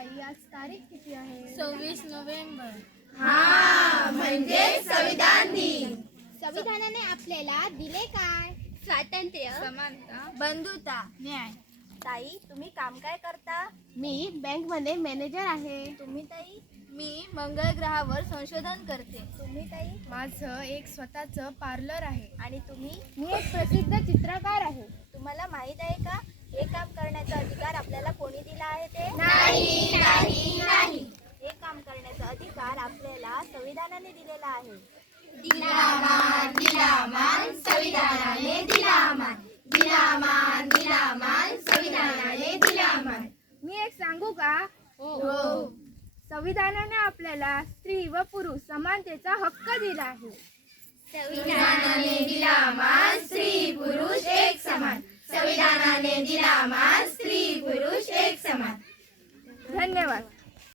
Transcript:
आज तारीख किती आहे? 26 नोव्हेंबर. म्हणजे संविधान दिन. संविधानाने आपल्याला दिले काय? स्वातंत्र्य, समानता, बंधुता. न्याय. ताई, तुम्ही काम काय करता? मी बँक मध्ये मॅनेजर आहे. तुम्ही ताई? मी मंगळ ग्रहावर संशोधन करते. तुम्ही ताई? माझं एक स्वतःचं पार्लर आहे. आणि तुम्ही? मी एक प्रसिद्ध चित्रकार आहे. तुम्हाला माहित आहे का हे काम करण्याचा अधिकार आपल्याला कोणी दिला आहे ते? नाही. हे काम करण्याचा अधिकार आपल्याला संविधानाने दिलेला आहे. मी एक सांगू का? हो. संविधानाने आपल्याला स्त्री व पुरुष समानतेचा हक्क दिला आहे. संविधानाने दिला मान, स्त्री पुरुष एक समान. संविधानाने दिला मान, स्त्री पुरुष एक समान.